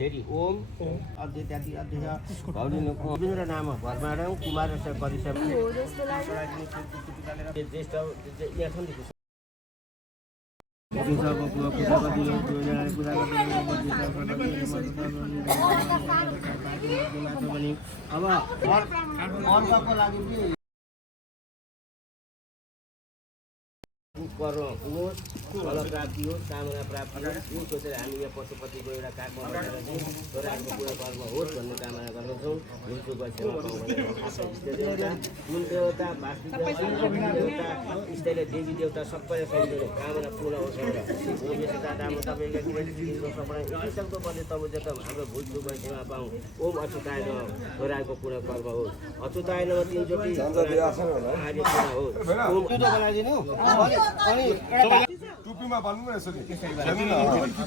फेरि ओम अध्यत्यादि अध्यक्ष भौलिनु विभिन्न नाम भरमाडम कुमार परिसर ज्येष्ठ यहाँ अब अर्काको लागि पर्व होस् फल प्राप्ति होस् कामना प्राप्ति होस् यो सोचेर हामी यहाँ पशुपतिको एउटा काखमा बसेर चाहिँ छोराहरूको पुरा कर्म होस् भन्ने कामना गर्दछौँ। हिउँदो बसेर कुल देवता वास्तु देवता स्थलीय देवी देवता सबैले सम्झेर कामना पूर्ण होस् भनेर ओम यस्ता दाम तपाईँको सपना यतिसक्दो पर्ने तब जता हाम्रो भुल चुक सेवा पाऊँ। ओम अच्युताय नमः छोराहरूको पुरा कर्म होस्। अच्युताय नमः तीनचोटि आर्य पूरा होस्। ओम बनाइदिनु टुपीमा भन्नु न यसरी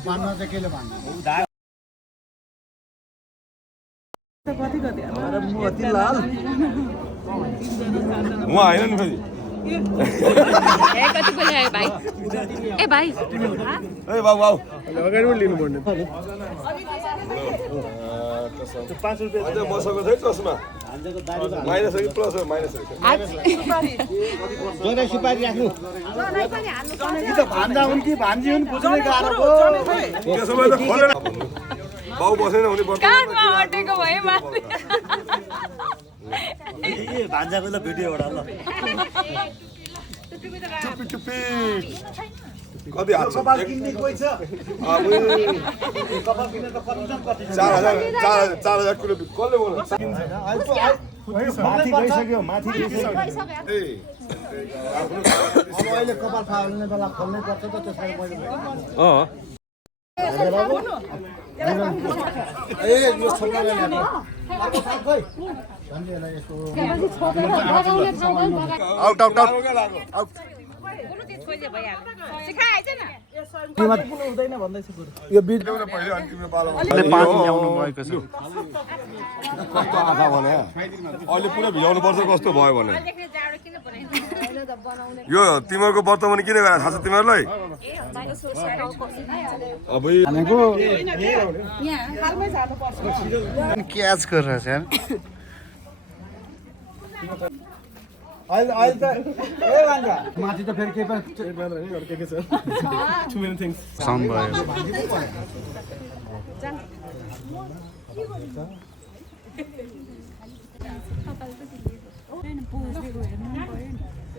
भन्न चाहिँ केले भन्नु उहाँ होइन नि फेरि कति बोले भाइ ए भाइ ए बाबु बाबु अगाडि पनि लिनु पर्ने मसँग चाहिँ चस्मा माइनस हो कि प्लस हो माइनस सुपारी राख्नु भान्जा हुन् कि भान्जी हुन् बुझ्नै गाह्रो त्यसो भए त खोलेर बाउ बसेन हुने पर्छ अटेको भए भान्जाको ल भिडियो एउटा ल टुप्पी टुप्पी कति हाल्छ कपाल किन्ने कोही छ कपाल किन्ने त कति 4,000 किलो कसले बोल्नु माथि गइसक्यो माथि गइसक्यो अब अहिले कपाल फाल्ने बेला खोल्नै पर्छ त त्यसलाई मैले यो छोराले आउट आउट आउट यो बिट पानी ल्याउनु भएको छ कस्तो आँखा भने अहिले पुरा भिजाउनु पर्छ कस्तो भयो भने यो तिमीहरूको वर्तमान किन गएर थाहा छ तिमीहरूलाई अब क्याच गरेर चाहिँ अहिले त ए भान्जा माथि त फेरि के के छ टु मेनी थिंग्स साउन्ड भयो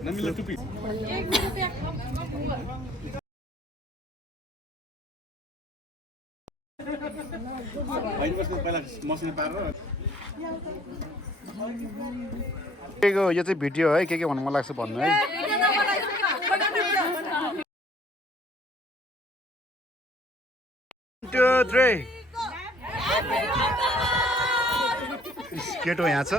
नमिले टुपी पहिला मसिन पारेर यो चाहिँ भिडियो है के भन्नु मन लाग्छ भन्नु है केटो यहाँ छ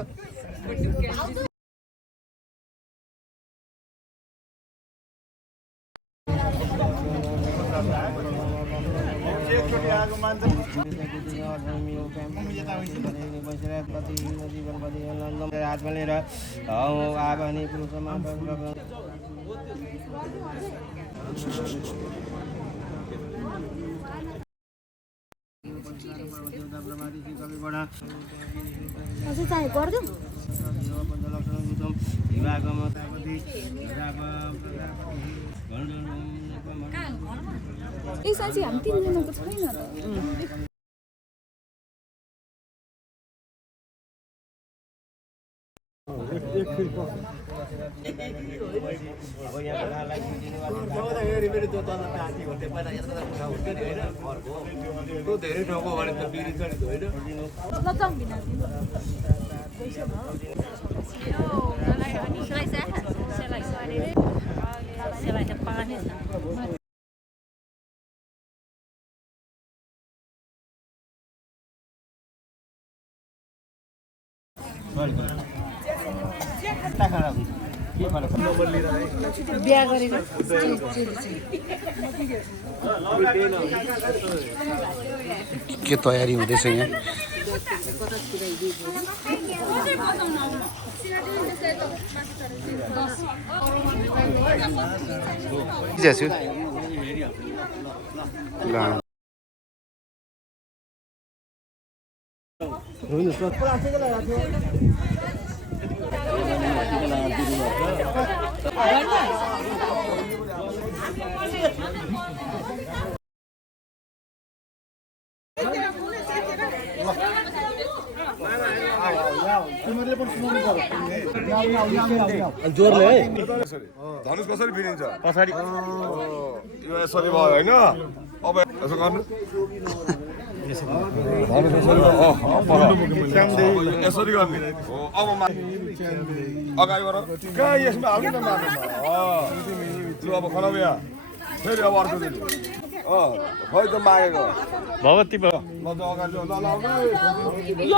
चाहिँ गर्दै ए साँच्ची हामी 3 जनाको छैन त धेरै ठाउँको भने त बिरी चढी होइन बिहा गरेर के तयारी हुँदैछ यहाँ जाछु ल जोरले है धनुष कसरी फिरिन्छ पछाडि यो यसरी भयो होइन अब यसो गर्नु धनुष यसरी यसरी गर्ने हो अब अगाडि गर कहाँ यसमा हाल्नु न मार्नु अब खनाबिया फेरि अब अर्को दिन खै त मागेको भगवती ल अगाडि ल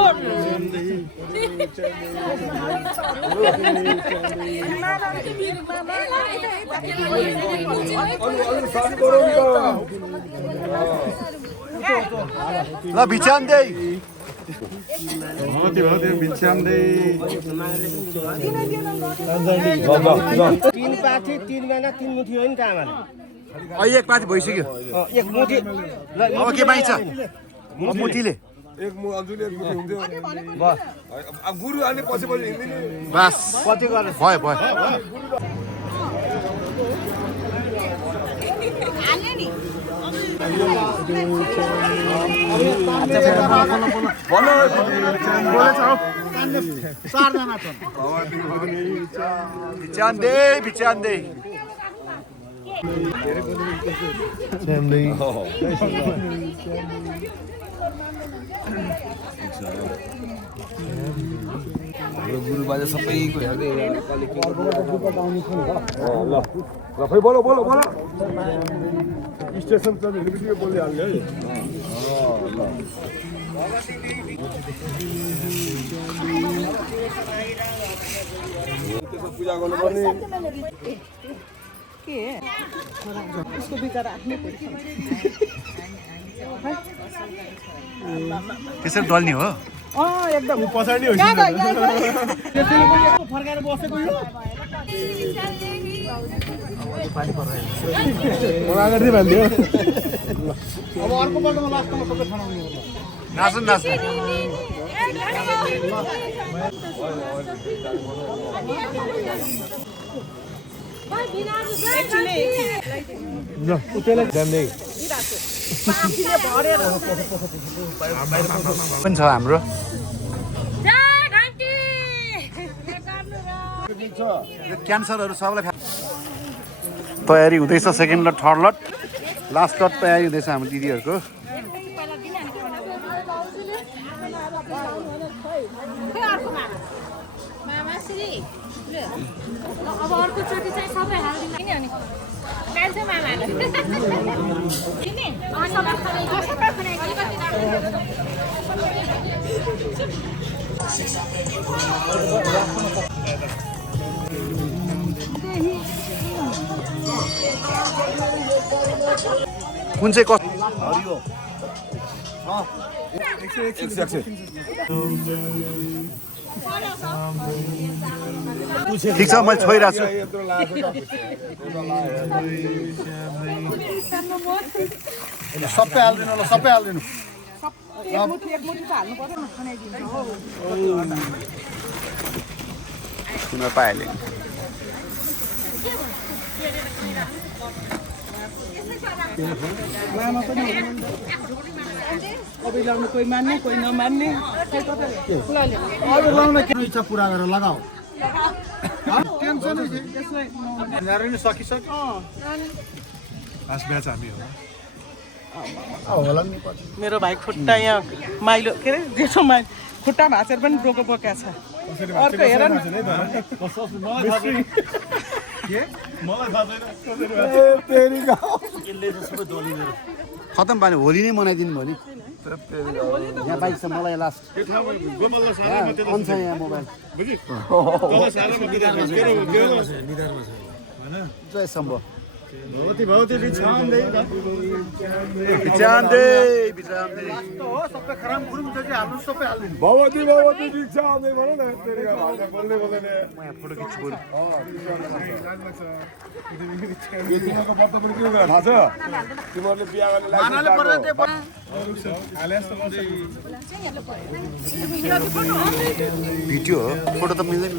ल बिचान दे भगवती भगवती बिछ्याम दे 3 पाथी 3 महिना 3 मुठी हो नि त आमाले अहिले एक पाथी भइसक्यो एक मुठी अब के पाइन्छ मुठीले एक अझुले एक मुठी हुन्थ्यो अब गुरु अनि पछि हिँड्ने बस कति गर्नु भयो भयो बिचान दे गुरु बाजे सबैको हेर्दै ल खै बोलो बोलो बोलो स्टेसन चाहिँ हिँड्दै बोलिहाल्ने है ल त्यसको पूजा गर्नुपर्ने के उसको विचार आफ्नै त्यसरी डल्ने हो एकदम पछाडि फर्काएर बसेको यो अगाडि भन्दियो अब अर्को पल्टमा लास्टमा सबै खनाउनु नाच्नु नाच्नु पनि छ हाम्रो क्यान्सरहरू सबैलाई तयारी हुँदैछ second lot third lot last lot तयारी हुँदैछ हाम्रो दिदीहरूको अब अर्कोचोटि चाहिँ सबै हालिदिनु नि अनि कान्छ मामाले कुन चाहिँ कस्तो ठिक छ मैले छोइरहेको छु सबै हालिदिनु ल सबै हालिदिनु एक मुठी त हाल्नु पर्दैन तिमीलाई पाइहाल्यो लामा पनि अब लाउनु कोही मान्ने कोही नमान्ने अरू लाउन के इच्छा पुरा गरेर लगाऊ टेन्सन त्यसलाई सकिसक्यो लास्ट म्याच हामी मेरो भाइ खुट्टा यहाँ माइलो के अरे जेठो माइलो खुट्टा भाँचेर पनि डोको बोका छ अर्को हेर न खतम पानी होली नै मनाइदिनु भयो नि यहाँ बाइक छ मलाई लास्ट अन्छ यहाँ मोबाइल जय शम्भ भवती बिछाउँदै हो सबै खराम खुरुम छ कि हाम्रो सबै हाल्दिनु भगवती दीक्षा आउँदै भन न तेरिका भाषा बोल्ने बोल्ने फोटो खिच्छु बरु तिमीहरूको बर्तपुर के कुरा थाहा छ तिमीहरूले बिहा गर्ने भिडियो हो फोटो त मिल्दैन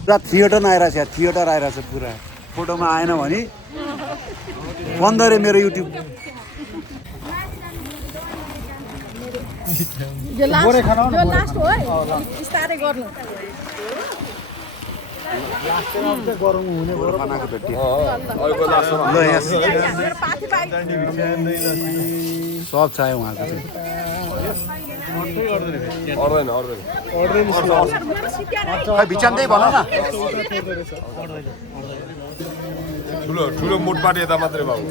पुरा थिएटर आइरहेछ थिएटर आइरहेछ पुरा फोटोमा आएन भने बन्द रे मेरो युट्युब यो लास्ट हो है बिस्तारै गर्नु गरौँ हुने खानाको भेटी अहिलेको लास्टमा ल यहाँ सब छ उहाँको चाहिँ अर्दैन खै भिचाउँदै भन न ठुलो मोटपाटी यता मात्रै बाबु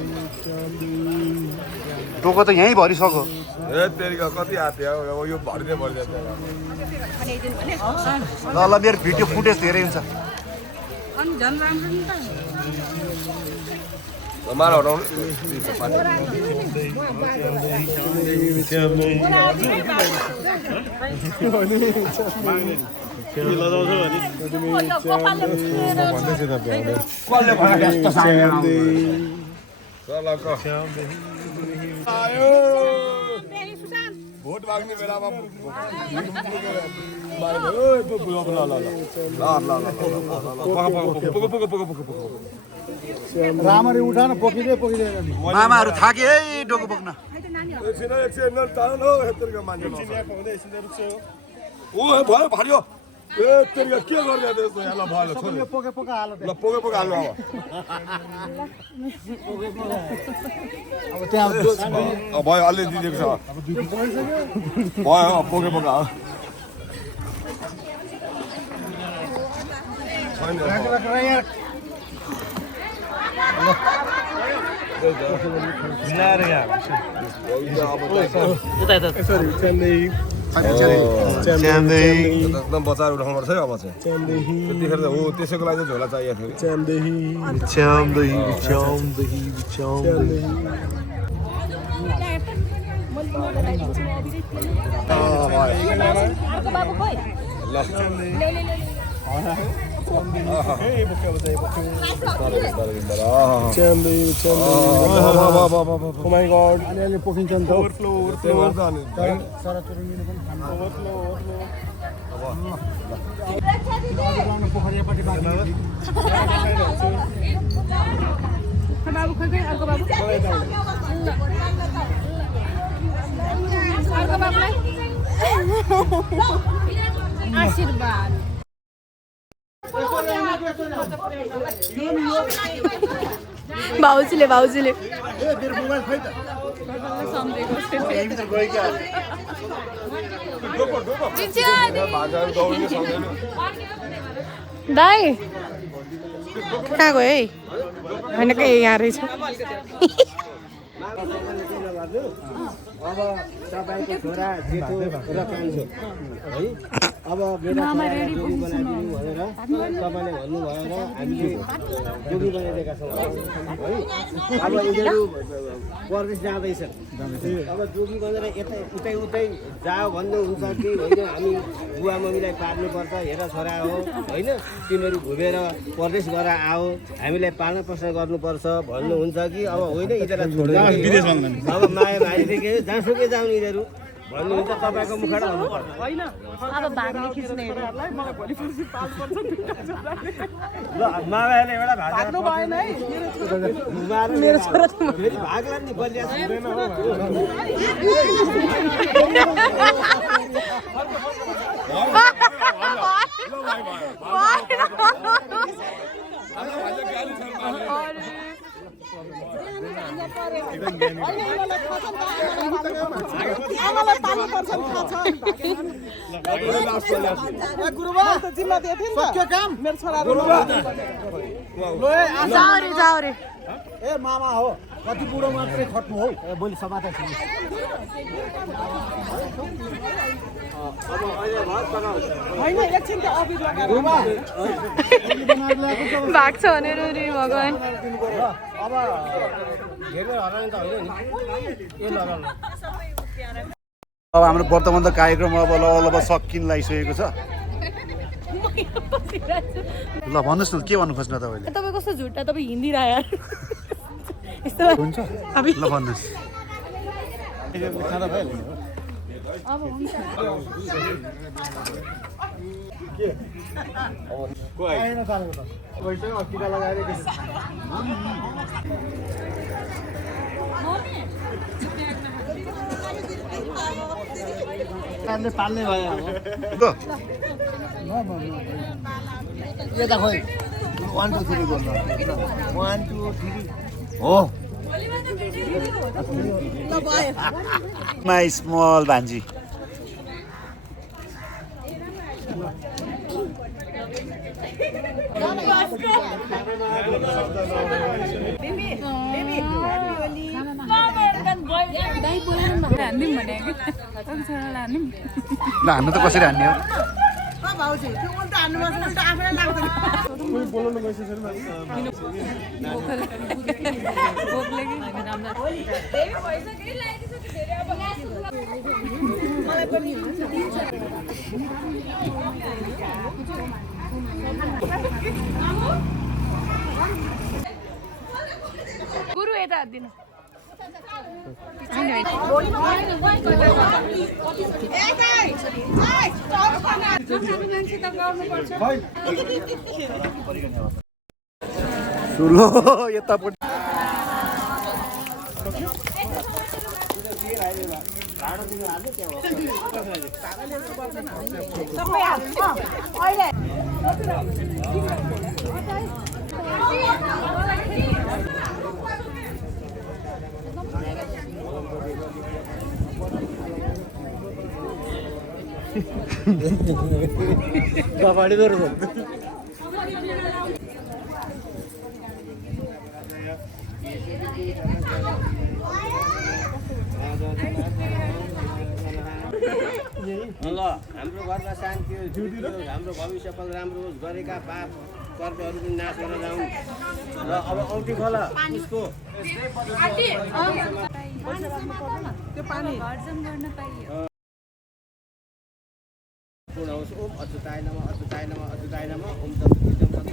टोको त यहीँ भरिसक्यो ए तेरिका कति हात अब यो भरिँदै ल ल मेरो भिडियो फुटेज धेरै हुन्छ मार हटाउनु भोट माग्ने बेलामा रामरी उठान पोकिँदै मामाहरू थाके है डोको बोक्न एकछिन तान हो यत्रोको मान्छे ओ भयो फाल्यो ए तेरिका के गर्ने त्यस्तो यहाँ ल भयो छोड्यो पोके हाल ल पोके हाल्नु अब त्यहाँ अब भयो अलि दिएको छ भयो पोके हाल एकदम बचाएर उठाउनु पर्छ है अब चाहिँ त्यतिखेर त हो त्यसैको लागि चाहिँ झोला चाहिएको अलिअलि पोखिन्छ नि त पोखरीपट्टि बाबु खोइ अर्को बाबु अर्को बाबुलाई आशीर्वाद भाउजूले दाइ कहाँ गयो है होइन कहीँ यहाँ रहेछ अब तपाईँको छोरा जेठो र कान्छो है अब बेला जोगी बनाइदिनु भनेर तपाईँले भन्नुभयो र हामीले जोगी बनाइदिएका छौँ है अब यिनीहरू परदेश जाँदैछन् अब जोगी बनेर उतै जाओ भन्नुहुन्छ कि होइन हामी बुवा मम्मीलाई पाल्नुपर्छ हेर छोरा हो होइन तिमीहरू घुमेर परदेश गएर आऊ हामीलाई पाल्न पोषण गर्नुपर्छ भन्नुहुन्छ कि अब होइन यिनीहरूलाई छोडेर अब माया मारिदेखि जहाँसुकै जाउँ यिनीहरू भन्नुहुन्छ तपाईँको मुखबाट भन्नुपर्छ होइन अब भाग्ने खिच्ने ल मामाले एउटा भाग्नु भएन है मेरो छोरा फेरि भाग्ला नि बलिया हुँदैन आमालाई पाल्नुपर्छ गुरुबा त जिम्मा दिए थिए नि सक्यो काम मेरो छोरा जाऊ रे ए मामा हो कति बुढो मात्रै खट्नु हौ भोलि समाचार छ अब अहिले घर बनाउँछ होइन एकछिन त अबिर लगाएर भाग्छ भनेर रे भगवान् अब धेरै हराउने त होइन नि यो लगाउनु अब हाम्रो वर्तमान कार्यक्रम अब अब सकिन लागिसकेको छ ल भन्नुहोस् न के भन्नु खोज्नु तपाईँले तपाईँ कस्तो झुट्टा तपाईँ हिँडिरह यार यस्तो हुन्छ ल भन्नुहोस् अब हुन्छ आएन थालेको त भइसक्यो टिका लगाएर पाल्ने भयो यता खोइ 1 2 3 गर्नु 1 2 3 हो माई स्मल भान्जी ल हान्नु त कसरी हान्ने हो भाउजू त्यो उल्टा हान्नुपर्छ उल्टा आफैलाई लाग्दैन गुरु यता दिनु ठुलो यतापट्टि गफाडी दर ल हाम्रो घरमा शान्ति होस् हाम्रो भविष्य पनि राम्रो होस् गरेका पाप कर्महरू पनि नाश गरेर जाउँ र अब औँठी खोला उसको त्यो पानी पूर्ण होस् ओम अच्युताय नमः अच्युताय नमः अच्युताय नमः ओम तत्सदितं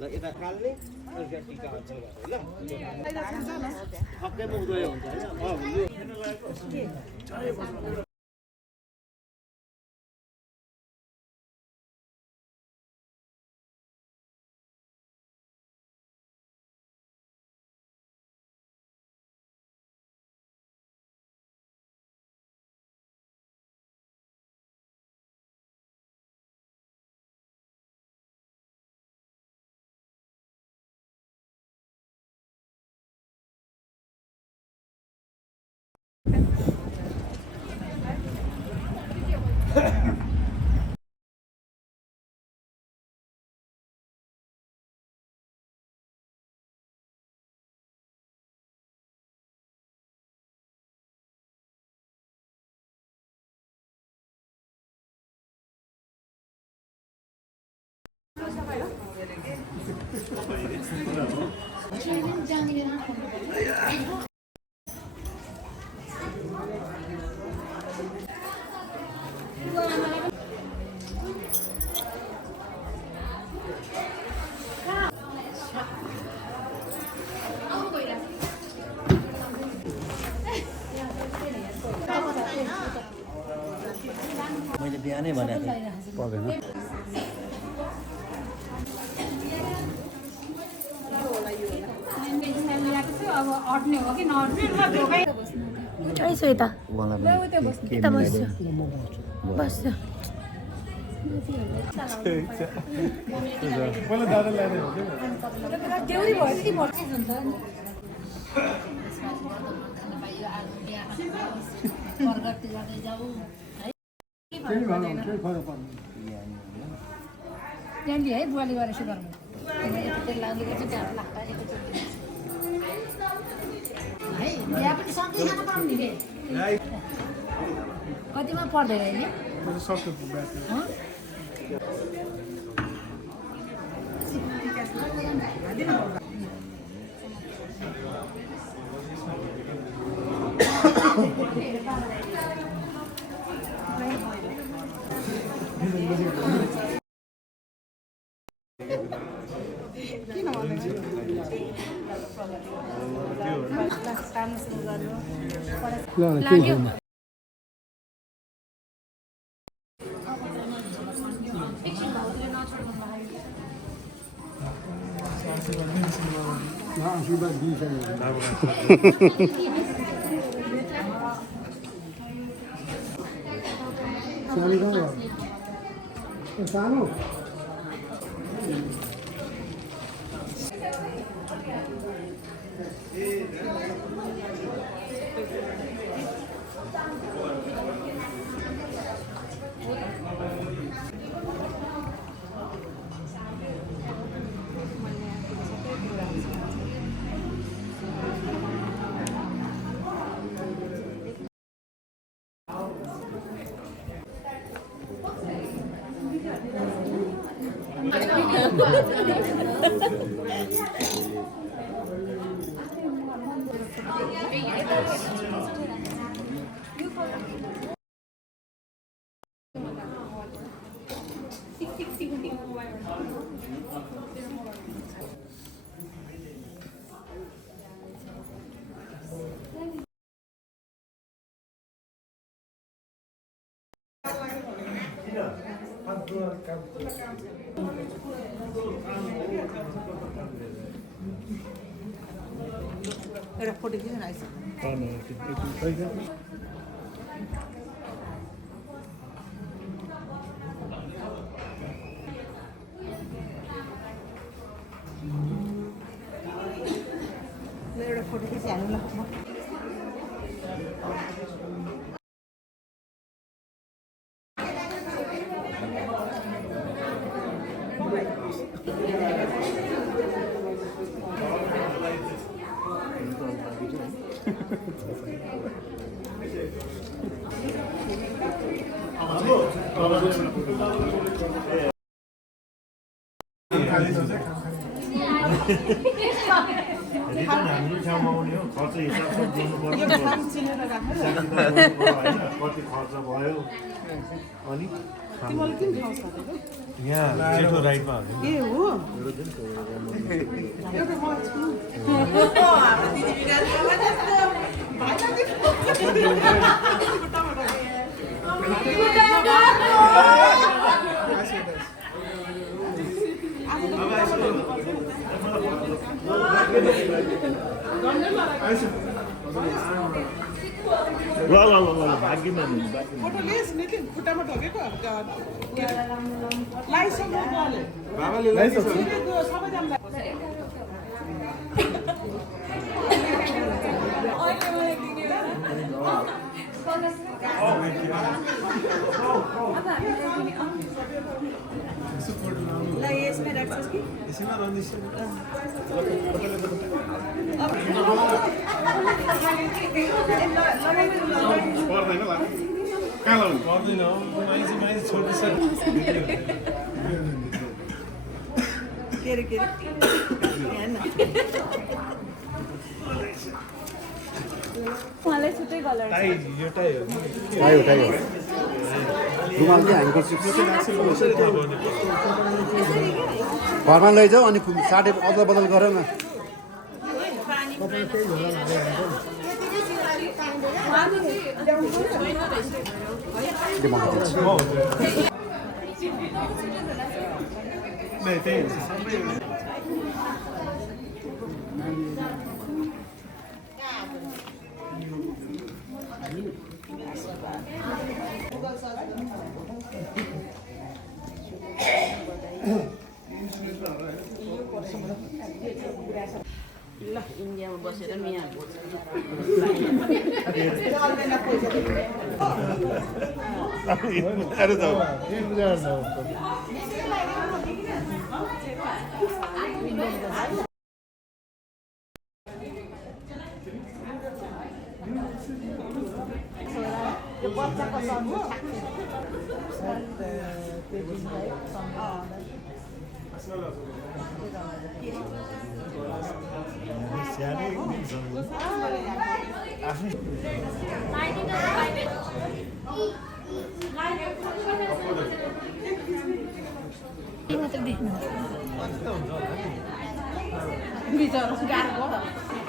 ल यता काल्ने टिका हुन्छ ल हक्कै मुख गयो हुन्छ होइन मैले बिहानै भनेको पर्दैन अब अट्ने हो कि नअट्ने यसो यता यता बस्छु बस्छु देउरी भयो कि त्यहाँदेखि है बुवाले गरेर सुगरमा तेल लाग्ने गर्छ त्यहाँ लाग्दा है बिहा पनि सँगै खानु पाउने रे कतिमा पर्दैन अहिले लाग्यो सानो एउटा फोटो खिच्न आइस एउटा फोटो खिचिहाल्नु ल हाम्रो ठाउँमा आउने हो खर्च हिसाबले दिनुपर्छ कति खर्च भयो अनि यहाँ जेठो राइटमा के हो भाग्यमा फोटो लिएस नितिन खुट्टामा ढोकेको लाइसक्नु बाबाले सबैजना ला यसमै राख्छस् कि यसैमा रहन्छ पर्दैन ला कहाँ लाउनु पर्दैन मान्छे मान्छे छोडिसक्यो के रे मलाई छुट्टै कलर टाई यो टाई हो टाई हो रुमाल चाहिँ ह्याङ्कर घरमा लैजाऊ अनि साटे अदल बदल गर न ल इन्डियामा बसेर पनि यहाँ अरे जाऊ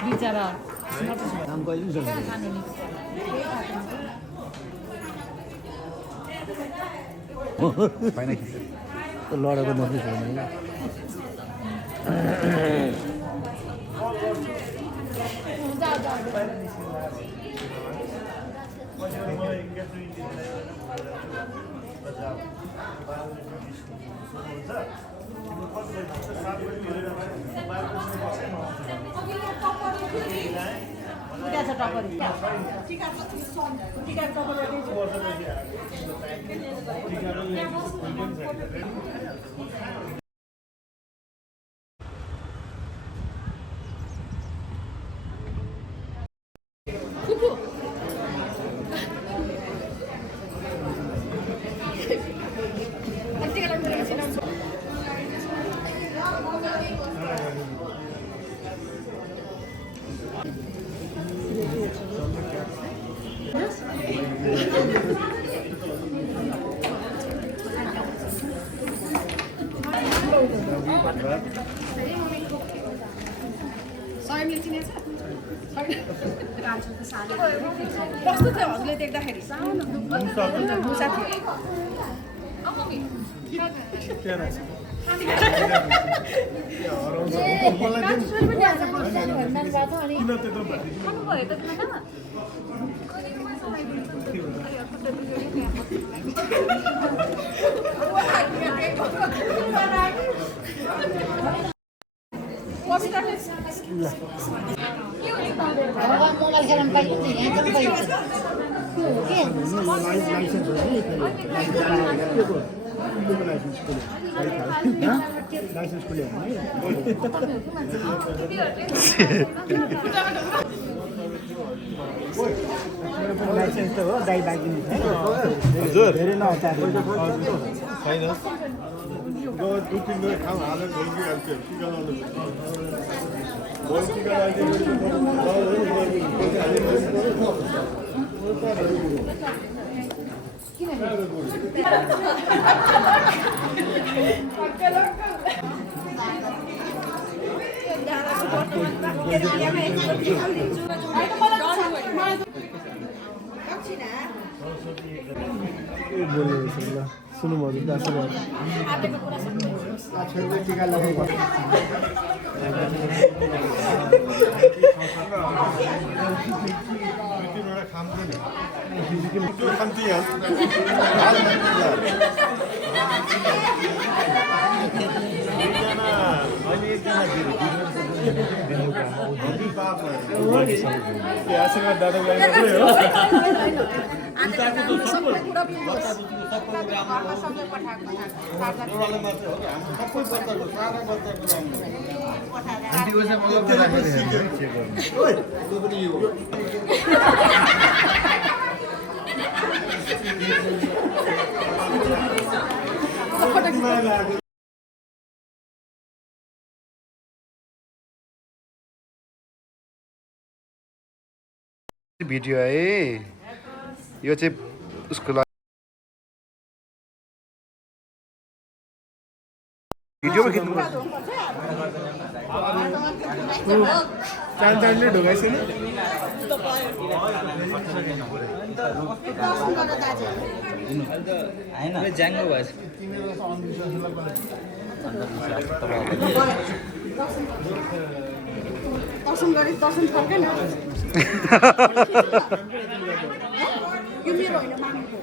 बिचरा लडेको नक्की छैन कस्तो थियो हजुरले देख्दाखेरि मुसा मोबाइल खेल्न पाइन्छ यहाँ चाहिँ पाइन्छ लाइसेन्स खुल्यो लाइसेन्स त हो गाई बाइक हजुर धेरै नहुँदा छैन दुई तिन दिन खाऊ हालेर भइहाल्छ टिका लाउनु सुन्नु मजा टिका लगाउनु भिडियो है यो चाहिँ उसको लागि भिडियोमा खिच्नु चाँदले ढोगाइसेन ज्याङ्गो भएछ दर्शन गरे दर्शन फर्केन यो मेरो होइन माग्नुको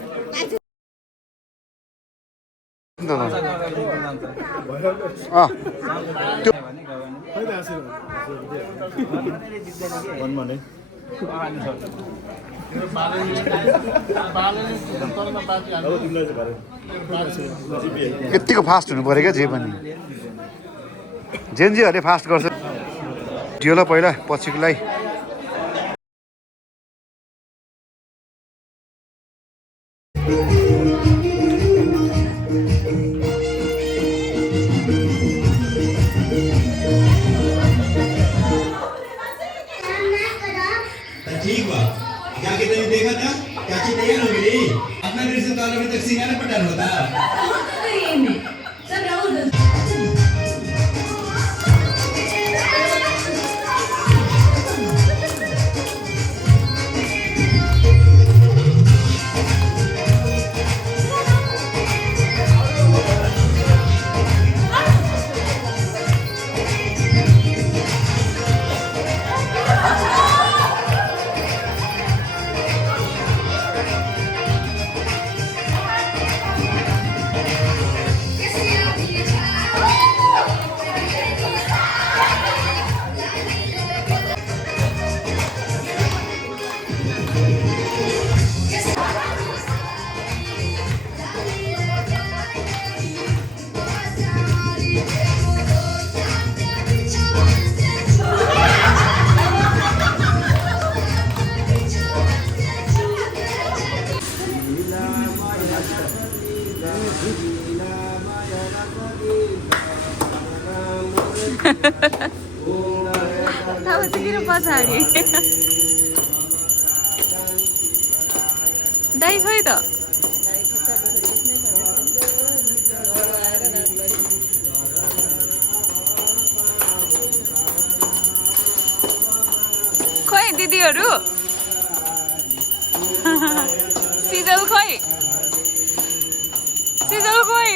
यतिको फास्ट हुनु पऱ्यो क्या जे पनि जेनजीहरूले फास्ट गर्छ ढिलो पहिला पछिकोलाई ठीक बा जाके तभी देखा था चाची तैयार हो गई अपना घर से ताला में तक सिंगारा पटान होता सब राहुल थाहा चाहिँ किन पछाडि दाइ खोइ त खोइ दिदीहरू सिजल खोइ सिजल खोइ